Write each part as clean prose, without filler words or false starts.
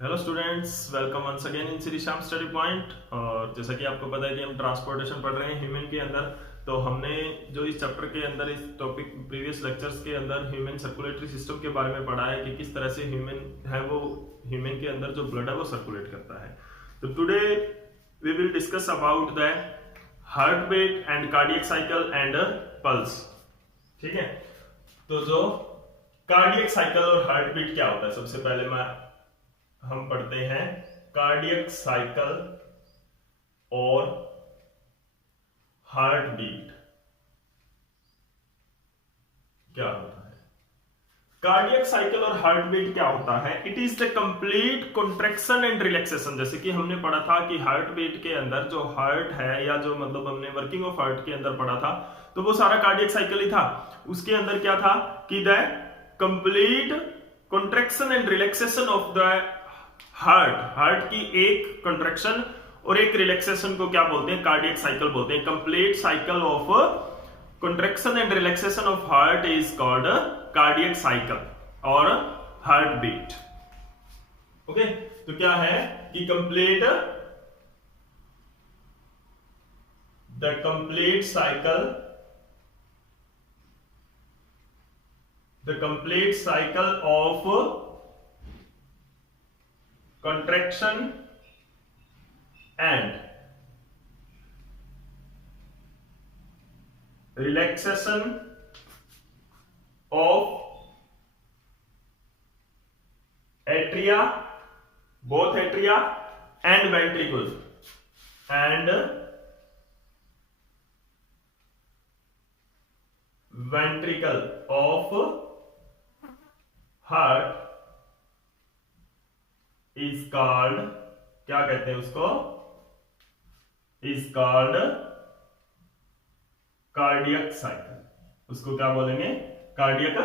Hello students, welcome once again in Shri Shyam Study Point. और जैसा कि आपको पता है कि हम ट्रांसपोर्टेशन पढ़ रहे हैं ह्यूमन के अंदर। तो हमने जो इस चैप्टर के अंदर इस टॉपिक प्रीवियस लेक्चर्स के अंदर ह्यूमन सर्कुलेटरी सिस्टम के बारे में पढ़ा है कि किस तरह से ह्यूमन है वो ह्यूमन के अंदर जो ब्लड है वो सर्कुलेट करता है। तो today we will discuss about the heart beat and cardiac cycle and pulse. ठीक है, तो जो कार्डियक साइकिल और हार्ट बीट क्या होता है, सबसे पहले हम पढ़ते हैं कार्डियक साइकिल और हार्ट बीट क्या होता है। कार्डियक साइकिल और हार्ट बीट क्या होता है? It is the complete contraction and relaxation. जैसे कि हमने पढ़ा था कि हार्ट बीट के अंदर जो हार्ट है या जो मतलब हमने वर्किंग ऑफ हार्ट के अंदर पढ़ा था, तो वो सारा कार्डियक साइकिल ही था। उसके अंदर क्या था कि the complete contraction and relaxation of the heart की एक कंट्रैक्शन और एक रिलैक्सेशन को क्या बोलते हैं? कार्डियक साइकिल बोलते हैं। Complete cycle of contraction and relaxation of heart is called cardiac cycle और हार्ट बीट। ओके, तो क्या है कि complete cycle of contraction and relaxation of atria, both atria and ventricles and ventricle of heart is called, क्या कहते हैं उसको? is called cardiac cycle. उसको क्या बोलेंगे? कार्डियक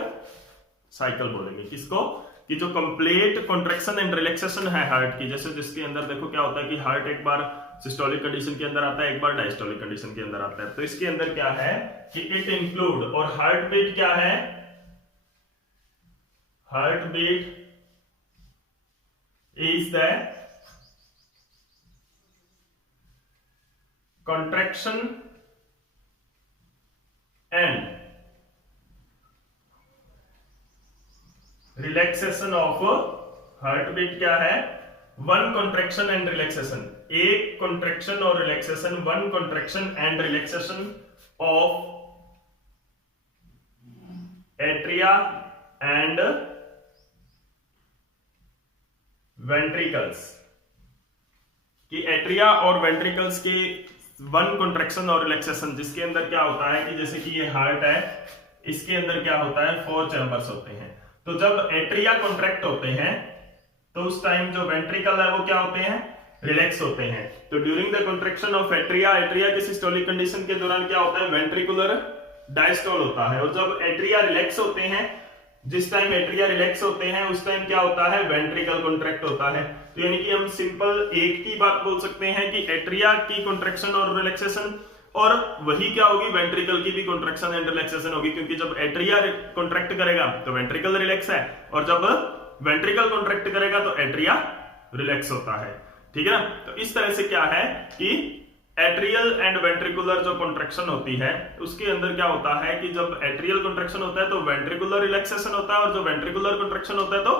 साइकिल बोलेंगे। किसको? कि जो कंप्लीट कॉन्ट्रैक्शन एंड रिलैक्सेशन है हार्ट की। जैसे जिसके अंदर देखो क्या होता है कि हार्ट एक बार सिस्टोलिक कंडीशन के अंदर आता है, एक बार डायस्टोलिक कंडीशन के अंदर आता है। तो इसके अंदर क्या है कि इट इंक्लूड, और हार्ट बीट क्या है? Heart beat is the contraction and relaxation of heart beat। क्या है? वन contraction and relaxation, एक contraction और relaxation, one contraction and relaxation of atria and ventricles कि एट्रिया और वेंट्रिकल्स के वन कॉन्ट्रैक्शन और रिलैक्सेशन, जिसके अंदर क्या होता है कि जैसे कि ये हार्ट है, इसके अंदर क्या होता है? 4 चैम्बर्स होते हैं। तो जब एट्रिया कॉन्ट्रैक्ट होते हैं तो उस टाइम जो वेंट्रिकल है वो क्या होते हैं? रिलैक्स होते हैं। तो during the contraction of atria की सिस्टोलिक कंडीशन के दौरान क्या होता है? वेंट्रिकुलर डायस्टोल होता है। और जब एट्रिया रिलैक्स होते हैं, जिस टाइम एट्रिया रिलैक्स होते हैं उस टाइम क्या होता है? वेंट्रिकल कॉन्ट्रैक्ट होता है। तो यानी कि हम सिंपल एक ही बात बोल सकते हैं कि एट्रिया की कॉन्ट्रैक्शन और रिलैक्सेशन, और वही क्या होगी? वेंट्रिकल की भी कॉन्ट्रैक्शन एंड रिलैक्सेशन होगी। क्योंकि जब एट्रिया कॉन्ट्रैक्ट करेगा तो वेंट्रिकल रिलैक्स है, और जब वेंट्रिकल कॉन्ट्रैक्ट करेगा तो एट्रिया रिलैक्स होता है। ठीक है ना? तो इस तरह से क्या है कि एट्रियल एंड वेंट्रिकुलर जो कॉन्ट्रैक्शन होती है उसके अंदर क्या होता है कि जब एट्रियल कॉन्ट्रैक्शन होता है तो वेंट्रिकुलर रिलैक्सेशन होता है, और जो वेंट्रिकुलर कॉन्ट्रैक्शन होता है तो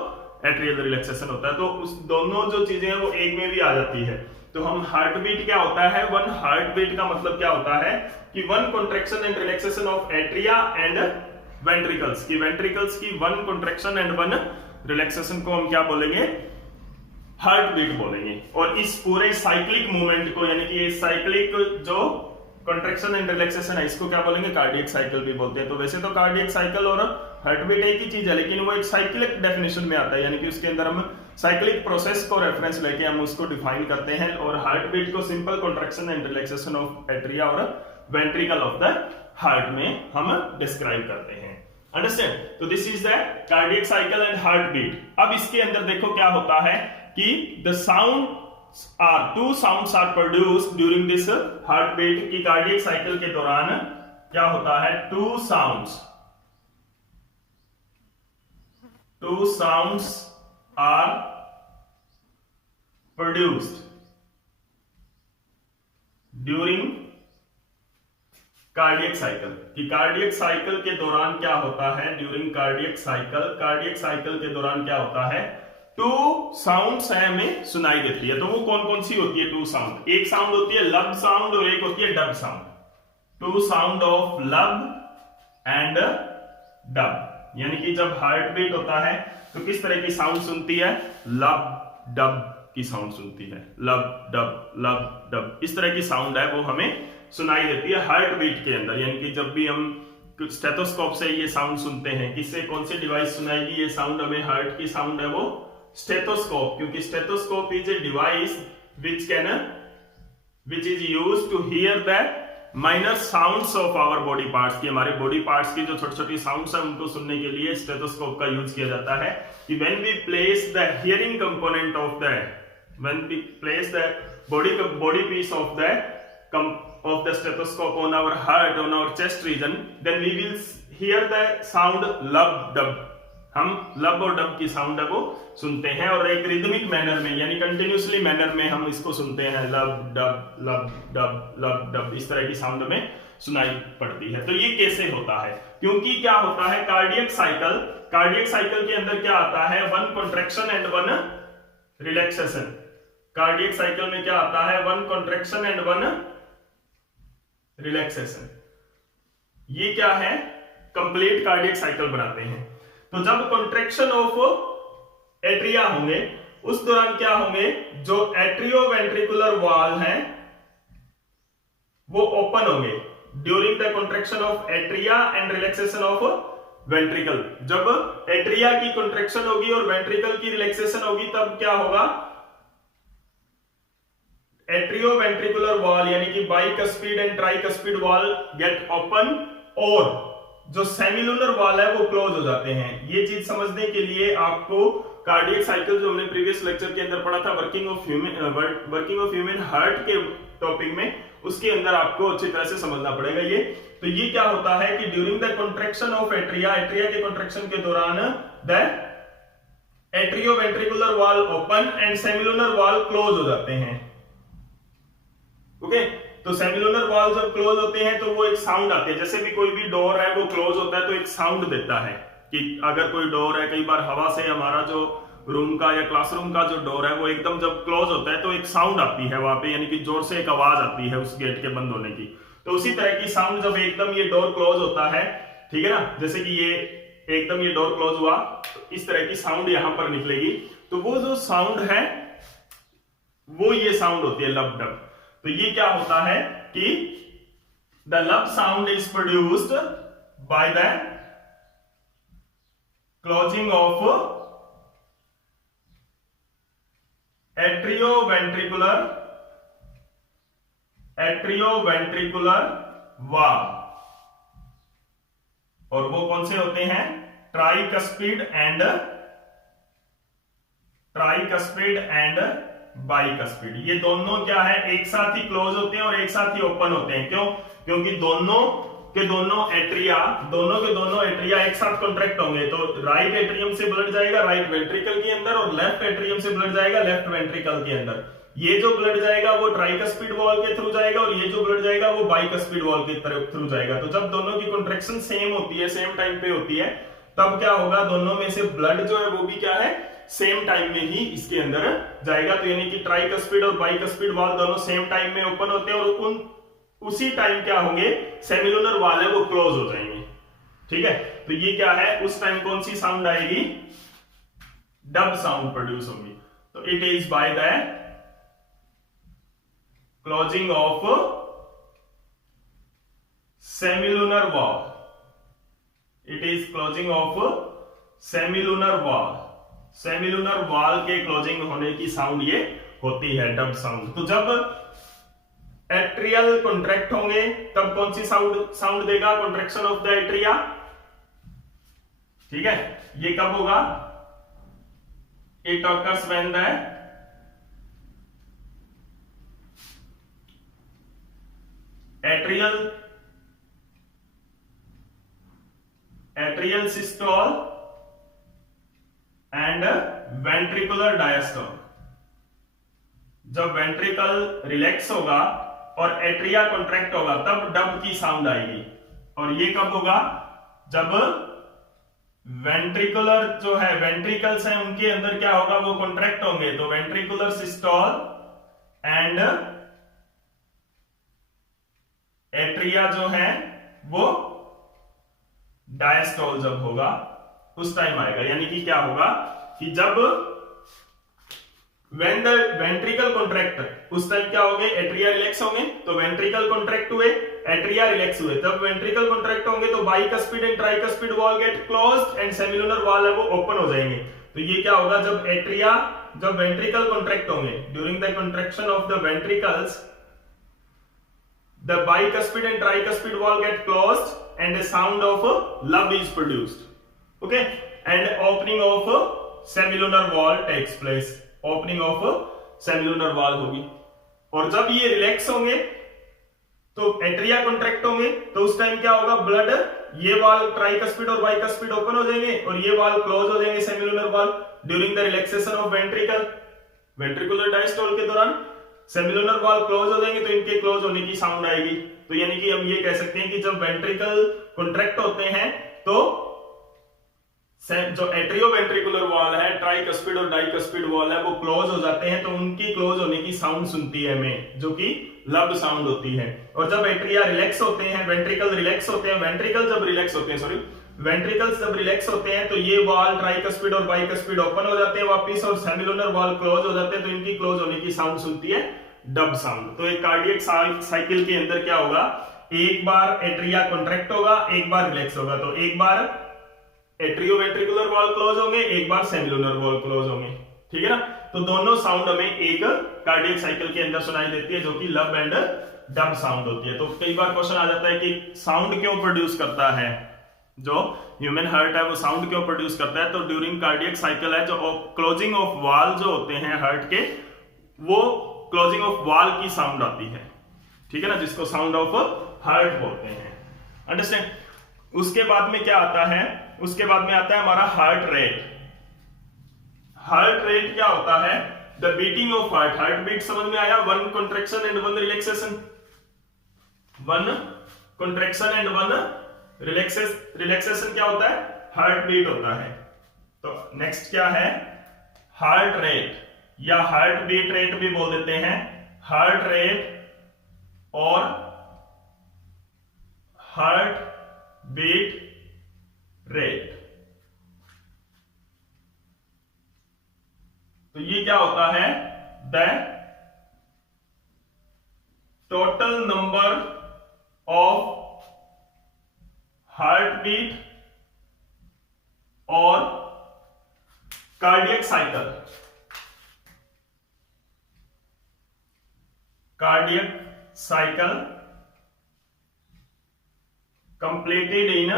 एट्रियल रिलैक्सेशन होता है। तो उस दोनों जो चीजें हैं वो एक में भी आ जाती है। तो हम हार्ट बीट क्या होता है? वन हार्ट बीट का मतलब क्या होता है कि one contraction and relaxation of atria and ventricles की, वेंट्रिकल्स की one contraction and one relaxation को हम क्या बोलेंगे? हार्ट बीट बोलेंगे। और इस पूरे साइक्लिक मूवमेंट को, यानी कि ये साइक्लिक जो कॉन्ट्रैक्शन एंड रिलैक्सेशन है, इसको क्या बोलेंगे? कार्डियक साइकिल भी बोलते हैं। तो वैसे तो कार्डियक साइकिल और हार्ट बीट एक ही चीज है, लेकिन वो एक साइक्लिक डेफिनेशन में आता है, यानी कि उसके अंदर हम साइक्लिक प्रोसेस को रेफरेंस लेके हम उसको डिफाइन करते हैं। और हार्ट बीट को simple contraction and relaxation of atria और वेंट्रिकल ऑफ द हार्ट में हम डिस्क्राइब करते हैं। अंडरस्टैंड? तो this is the cardiac cycle and heart beat. अब इसके अंदर देखो क्या होता है कि the two sounds are produced during this heartbeat की कार्डियक साइकिल के दौरान क्या होता है? two sounds are produced during cardiac cycle, कि कार्डियक साइकिल के दौरान क्या होता है, ड्यूरिंग कार्डियक साइकिल के दौरान क्या होता है, टू साउंड्स है हमें सुनाई देती है। तो वो कौन कौन सी होती है टू साउंड? एक साउंड होती है लब साउंड और एक होती है dub sound. Two sound of lub and dub, यानी कि जब हार्ट बीट होता है तो किस तरह की साउंड सुनती है, लब डब की साउंड सुनती है, लब डब इस तरह की साउंड है वो हमें सुनाई देती है हार्ट बीट के अंदर। यानी कि जब भी हम स्टेथोस्कोप से ये साउंड सुनते हैं, किससे, कौन सी डिवाइस सुनाएगी ये साउंड हमें, हार्ट की साउंड है वो स्टेथोस्कोप, क्योंकि stethoscope is a device which is used to hear the minor sounds of our body parts, की हमारे बॉडी पार्ट्स की जो छोटी छोटी साउंड्स है उनको सुनने के लिए स्टेथोस्कोप का यूज किया जाता है। कि when we place the hearing component of the, when we place the body piece of the stethoscope on our heart, on our chest region, then we will hear the sound लब dub, हम लब और dub की sound है वो सुनते हैं और एक रिदमिक मैनर में यानी कंटिन्यूसली मैनर में हम इसको सुनते हैं, लब डब इस तरह की साउंड में सुनाई पड़ती है। तो ये कैसे होता है, क्योंकि क्या होता है कार्डियक साइकिल के अंदर क्या आता है, one contraction and one relaxation. Cardiac cycle में क्या आता है, one contraction and one relaxation. ये क्या है, कंप्लीट कार्डियक साइकिल बनाते हैं। तो जब कॉन्ट्रैक्शन ऑफ एट्रिया होंगे उस दौरान क्या होंगे, जो एट्रियोवेंट्रिकुलर वॉल है वो ओपन होंगे during the contraction of atria and relaxation of ventricle. जब एट्रिया की कॉन्ट्रैक्शन होगी और वेंट्रिकल की रिलैक्सेशन होगी तब क्या होगा, एट्रियोवेंट्रिकुलर वॉल यानी कि bicuspid and tricuspid valve get open और जो सेमिलुनर वॉल है वो क्लोज हो जाते हैं। ये चीज समझने के लिए आपको कार्डियक साइकिल जो हमने प्रीवियस लेक्चर के अंदर पढ़ा था वर्किंग ऑफ ह्यूमन हार्ट के टॉपिक में, उसके अंदर आपको अच्छी तरह से समझना पड़ेगा ये। तो ये क्या होता है कि during the contraction of atria के कॉन्ट्रैक्शन के दौरान the atrioventricular valve open and semilunar wall close हो जाते हैं। ओके, तो सेमिलुनर वॉल जब क्लोज होते हैं तो वो एक साउंड आती है, जैसे भी कोई भी डोर है वो क्लोज होता है तो एक साउंड देता है कि अगर कोई डोर है, कई बार हवा से हमारा जो रूम का या क्लासरूम का जो डोर है वो एकदम जब क्लोज होता है तो एक साउंड आती है वहां पे, यानी कि जोर से एक आवाज आती है उस गेट के बंद होने की। तो उसी तरह की साउंड जब एकदम ये डोर क्लोज होता है, ठीक है ना, जैसे कि ये एकदम ये डोर क्लोज हुआ तो इस तरह की साउंड यहां पर निकलेगी। तो वो जो साउंड है वो ये साउंड होती है लब डब। तो ये क्या होता है कि द लब sound is produced by the closing of atrioventricular wall, और वो कौन से होते हैं, ट्राइकस्पिड एंड बाइकस्पिड। ये दोनों क्या है, एक साथ ही क्लोज होते हैं और एक साथ ही ओपन होते हैं। क्यों? क्योंकि दोनों के दोनों एट्रिया एक साथ कॉन्ट्रैक्ट होंगे। तो राइट एट्रियम से ब्लड जाएगा राइट वेंट्रिकल के अंदर और लेफ्ट एट्रियम से ब्लड जाएगा लेफ्ट वेंट्रिकल के अंदर। ये जो ब्लड जाएगा वो ट्राइकस्पिड वॉल के थ्रू जाएगा और ये जो ब्लड जाएगा वो बाइकस्पिड वॉल के थ्रू जाएगा। तो जब दोनों की कॉन्ट्रैक्शन सेम होती है, सेम टाइम पे होती है, तब क्या होगा, दोनों में से ब्लड जो है वो भी क्या है, सेम टाइम में ही इसके अंदर जाएगा। तो यानी कि ट्राइकस्पिड और बाइकस्पिड वॉल दोनों सेम टाइम में ओपन होते हैं और उसी टाइम क्या होंगे, सेमिलुनर वॉल है वो क्लोज हो जाएंगे। ठीक है, तो ये क्या है, उस टाइम कौन सी साउंड आएगी, डब साउंड प्रोड्यूस होगी। तो it is by the closing of semilunar wall, it is closing of semilunar wall. Semilunar wall के क्लोजिंग होने की साउंड ये होती है डब साउंड। तो जब एट्रियल कॉन्ट्रैक्ट होंगे तब कौन सी साउंड देगा, कॉन्ट्रैक्शन ऑफ द एट्रिया। ठीक है, ये कब होगा, it occurs when the atrial systole and ventricular diastole. जब वेंट्रिकल रिलैक्स होगा और एट्रिया कॉन्ट्रैक्ट होगा तब डब की साउंड आएगी। और ये कब होगा? जब वेंट्रिकुलर जो है वेंट्रिकल्स हैं उनके अंदर क्या होगा, वो कॉन्ट्रैक्ट होंगे। तो वेंट्रिकुलर सिस्टोल एंड एट्रिया जो है वो डायस्टोल जब होगा उस टाइम आएगा। यानी कि क्या होगा कि जब when the ventricle contract, उस टाइम क्या होंगे, एट्रिया रिलैक्स होंगे। तो वेंट्रिकल कॉन्ट्रैक्ट हुए, एट्रिया रिलैक्स हुए, तब वेंट्रिकल कॉन्ट्रैक्ट होंगे तो bicuspid and tricuspid valve gate closed end semilunar wall है वो ओपन हो जाएंगे। तो ये क्या होगा, जब वेंट्रिकल कॉन्ट्रैक्ट होंगे, during the contraction of the ventricles the bicuspid and tricuspid wall get closed and a sound of lub is produced. Okay, and opening of semilunar wall takes place. Opening of semilunar wall होगी। और जब ये relax होंगे तो atria contract होंगे, तो उस time क्या होगा, ब्लड ये वाल ट्राइकस्पिड और बाइकस्पिड ओपन हो जाएंगे और ये वाल क्लोज हो जाएंगे, सेमिलुनर वाल, during the relaxation of ventricle. Ventricular diastole के दौरान सेमिलुनर वॉल क्लोज हो जाएंगे तो इनके क्लोज होने की साउंड आएगी। तो यानी कि हम ये कह सकते हैं कि जब वेंट्रिकल कॉन्ट्रैक्ट होते हैं तो जो एट्रियोवेंट्रिकुलर वॉल है, ट्राइकस्पिड और डाइकस्पिड वॉल है, वो क्लोज हो जाते हैं, तो उनकी क्लोज होने की साउंड सुनती है हमें, जो कि लब साउंड होती है। और जब एट्रिया रिलैक्स होते हैं, वेंट्रिकल रिलैक्स होते हैं, वेंट्रिकल्स जब रिलैक्स होते हैं तो ये वॉल ट्राइकस्पिड और बाइकस्पिड ओपन हो जाते हैं वापिस और सेमिलुनर वॉल क्लोज हो जाते हैं, तो इनकी क्लोज होने की साउंड सुनती है डब साउंड। तो एक कार्डियक साइकिल के अंदर क्या होगा, एक बार एट्रिया कॉन्ट्रैक्ट होगा, एक बार रिलैक्स होगा। तो एक बार एट्रियोवेंट्रिकुलर वॉल क्लोज होंगे, एक बार सेमिलुनर वॉल क्लोज होंगे, ठीक है ना। तो दोनों साउंड हमें एक कार्डियक साइकिल के अंदर सुनाई देती है, जो कि लब एंड डब साउंड होती है। तो कई बार क्वेश्चन आ जाता है कि साउंड क्यों प्रोड्यूस करता है, जो ह्यूमन हार्ट है वो साउंड क्यों प्रोड्यूस करता है। तो ड्यूरिंग कार्डियक साइकिल है, जो क्लोजिंग ऑफ वॉल जो होते हैं हार्ट के, वो क्लोजिंग ऑफ वॉल की साउंड आती है, ठीक है ना, जिसको साउंड ऑफ हार्ट बोलते हैं। अंडरस्टैंड। उसके बाद में क्या आता है, उसके बाद में आता है हमारा हार्ट रेट। हार्ट रेट क्या होता है, the beating of heart. Heart beat समझ में आया, one contraction and one relaxation, one contraction and one relaxation क्या होता है, हार्ट बीट होता है। तो नेक्स्ट क्या है, हार्ट रेट या हार्ट बीट रेट भी बोल देते हैं, हार्ट रेट और हार्ट बीट रेट। तो ये क्या होता है, the total number of heart beat और cardiac cycle, completed in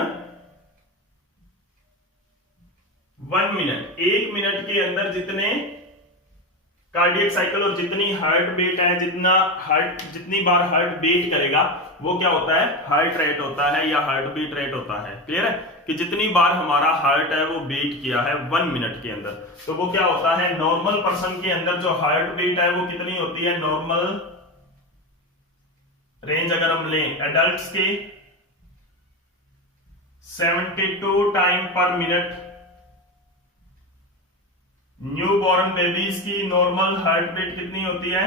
1 minute. 1 minute के अंदर जितने कार्डियक साइकिल और जितनी हार्ट बीट है, जितनी बार हार्ट बीट करेगा, वो क्या होता है, हार्ट रेट होता है या हार्ट बीट रेट होता है। क्लियर है कि जितनी बार हमारा हार्ट है वो बीट किया है 1 मिनट के अंदर, तो वो क्या होता है, नॉर्मल पर्सन के अंदर जो हार्ट बीट है वो कितनी होती है, नॉर्मल रेंज अगर हम लें एडल्ट्स की 72 टाइम पर मिनट, न्यू बॉर्न बेबीज की नॉर्मल हार्ट बीट कितनी होती है,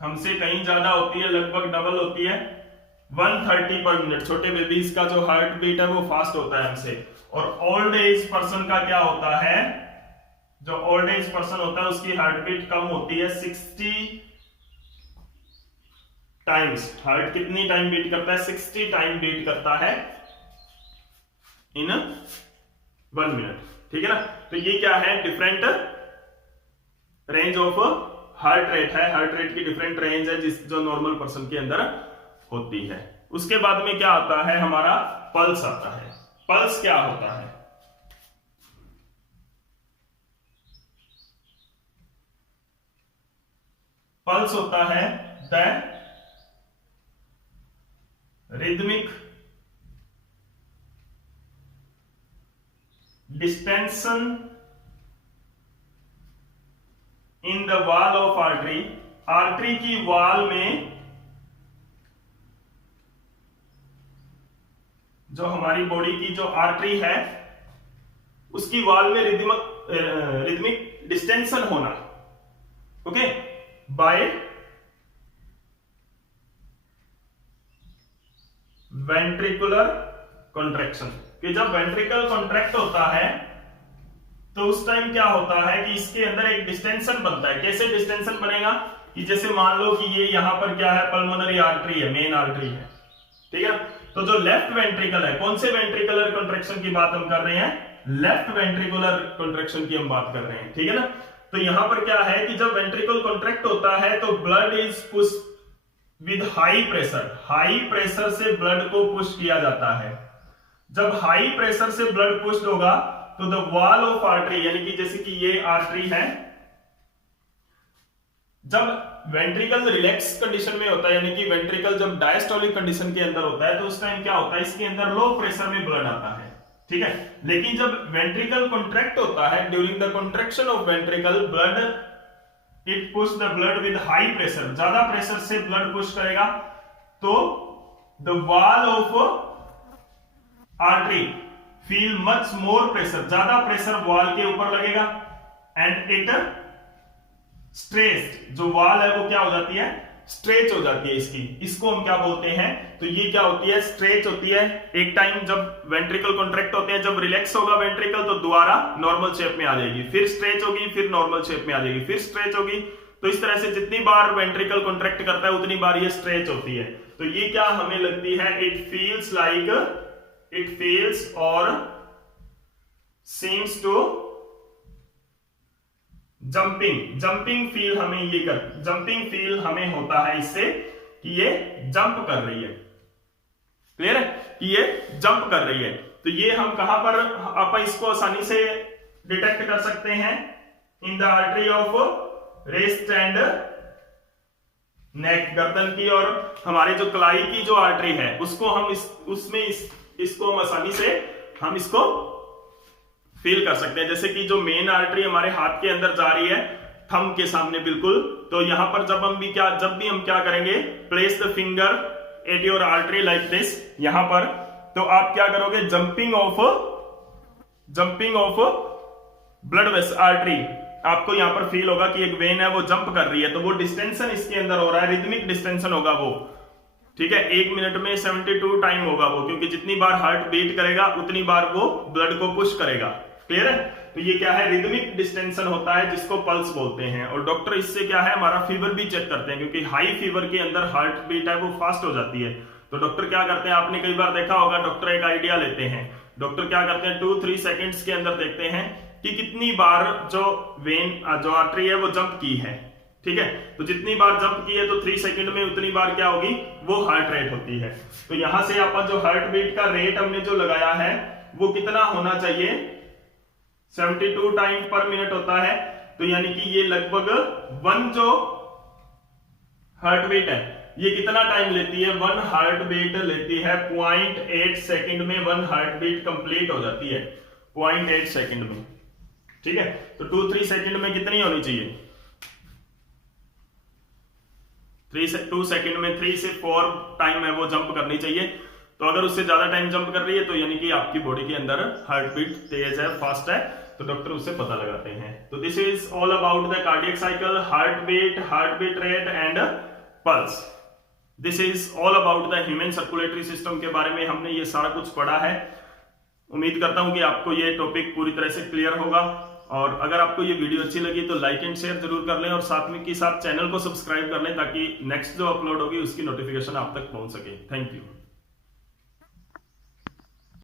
हमसे कहीं ज्यादा होती है, लगभग डबल होती है, 130 पर मिनट। छोटे बेबीज का जो हार्ट बीट है वो फास्ट होता है हमसे। और ओल्ड एज पर्सन का क्या होता है, जो ओल्ड एज पर्सन होता है उसकी हार्ट बीट कम होती है, 60 टाइम्स। हार्ट कितनी टाइम बीट करता है, 60 टाइम बीट करता है इन 1 मिनट, ठीक है ना। तो ये क्या है, different range of heart rate है, हार्ट रेट की डिफरेंट रेंज है जो नॉर्मल पर्सन के अंदर होती है। उसके बाद में क्या आता है, हमारा पल्स आता है। पल्स क्या होता है, पल्स होता है the rhythmic distension in the wall of artery की वॉल में, जो हमारी बॉडी की जो आर्टरी है उसकी वॉल में रिदमिक डिस्टेंशन होना, ओके, बाय वेंट्रिकुलर कॉन्ट्रैक्शन। कि जब वेंट्रिकल कॉन्ट्रैक्ट होता है तो उस टाइम क्या होता है कि इसके अंदर एक डिस्टेंशन बनता है। कैसे डिस्टेंशन बनेगा कि जैसे मान लो कि ये यहां पर क्या है, पल्मोनरी आर्टरी है, मेन आर्टरी है, ठीक है। तो जो लेफ्ट वेंट्रिकल है, कौन से वेंट्रिकुलर कॉन्ट्रैक्शन की बात हम कर रहे हैं, लेफ्ट वेंट्रिकुलर कॉन्ट्रैक्शन की हम बात कर रहे हैं, ठीक है ना। तो यहां पर क्या है कि जब वेंट्रिकल कॉन्ट्रैक्ट होता है तो blood is push with high pressure, high pressure से ब्लड को पुश किया जाता है। जब हाई प्रेशर से ब्लड पुश होगा तो द वॉल ऑफ आर्टरी, यानी कि जैसे कि ये आर्टरी है, जब वेंट्रिकल रिलैक्स कंडीशन में होता है, यानी कि वेंट्रिकल जब डायस्टोलिक कंडीशन के अंदर होता है तो उस टाइम क्या होता है, इसके अंदर लो प्रेशर में ब्लड आता है, ठीक है। लेकिन जब वेंट्रिकल कॉन्ट्रैक्ट होता है, during the contraction of ventricle blood it push the blood with high pressure, ज्यादा प्रेशर से ब्लड पुश करेगा तो the wall of artery feel much more pressure, ज्यादा प्रेशर वॉल के ऊपर लगेगा एंड इट स्ट्रेच, जो वॉल है वो क्या हो जाती है, स्ट्रेच हो जाती है इसकी। इसको हम क्या बोलते हैं, तो ये क्या होती है, स्ट्रेच होती है। एक टाइम जब वेंट्रिकल कॉन्ट्रैक्ट होते हैं, जब रिलैक्स होगा वेंट्रिकल तो दोबारा नॉर्मल शेप में आ जाएगी, फिर स्ट्रेच होगी, फिर नॉर्मल शेप में आ जाएगी, फिर स्ट्रेच होगी। तो इस तरह से जितनी बार वेंट्रिकल कॉन्ट्रैक्ट करता है उतनी बार ये स्ट्रेच होती है। तो ये क्या हमें लगती है, it feels like, it feels और seems to jumping, jumping feel हमें ये कर, जंपिंग फील हमें होता है इससे कि ये जंप कर रही है, क्लियर है कि ये जंप कर रही है। तो ये हम कहां पर आप इसको आसानी से डिटेक्ट कर सकते हैं, in the artery of rest and neck, गर्दन की और हमारे जो कलाई की जो आर्टरी है उसको हम इसको हम आसानी से हम इसको फील कर सकते हैं। जैसे कि जो मेन आर्टरी हमारे हाथ के अंदर जा रही है थंब के सामने बिल्कुल, तो यहां पर जब भी हम क्या करेंगे, place the finger at your artery like this, यहां पर तो आप क्या करोगे, jumping of blood vessel artery, आपको यहां पर फील होगा कि एक वेन है वो जंप कर रही है, तो वो डिस्टेंशन इसके अंदर हो रहा है, रिदमिक डिस्टेंशन होगा वो, ठीक है। 1 मिनट में 72 टाइम होगा वो, क्योंकि जितनी बार हार्ट बीट करेगा उतनी बार वो ब्लड को पुश करेगा, क्लियर है। तो ये क्या है, रिदमिक डिस्टेंशन होता है जिसको पल्स बोलते हैं। और डॉक्टर इससे क्या है, हमारा फीवर भी चेक करते हैं, क्योंकि हाई फीवर के अंदर हार्ट बीट है वो फास्ट हो जाती है। तो डॉक्टर क्या करते हैं, आपने कई बार देखा होगा, डॉक्टर एक आइडिया लेते हैं, डॉक्टर क्या करते हैं 2-3 सेकेंड्स के अंदर देखते हैं कि कितनी बार जो वेन जो आर्टरी है वो जंप की है, ठीक है। तो जितनी बार जंप की है तो 3 सेकंड में उतनी बार क्या होगी, वो हार्ट रेट होती है। तो यहां से अपन जो हार्ट बीट का रेट हमने जो लगाया है वो कितना होना चाहिए, 72 टाइम पर मिनट होता है। तो यानी कि ये लगभग 1 जो हार्ट बीट है ये कितना टाइम लेती है, 1 हार्ट बीट लेती है 0.8 सेकंड में 1 हार्ट बीट कंप्लीट हो जाती है 0.8 सेकंड में, ठीक है। तो 2-3 सेकंड में कितनी होनी चाहिए, 2 सेकंड में 3 से 4 टाइम है वो जंप करनी चाहिए। तो अगर उससे ज्यादा टाइम जंप कर रही है तो यानी कि आपकी बॉडी के अंदर हार्ट बीट तेज है, फास्ट है, तो डॉक्टर उससे पता लगाते हैं। तो this is all about the cardiac cycle, heart beat rate and pulse. This is all about the human circulatory system के बारे में हमने ये सारा कुछ पढ़ा है। उम्मीद करता हूं कि आपको ये टॉपिक पूरी तरह से क्लियर होगा। और अगर आपको ये वीडियो अच्छी लगी तो लाइक एंड शेयर जरूर कर लें और साथ में के साथ चैनल को सब्सक्राइब कर लें ताकि नेक्स्ट जो अपलोड होगी उसकी नोटिफिकेशन आप तक पहुंच सके। Thank you.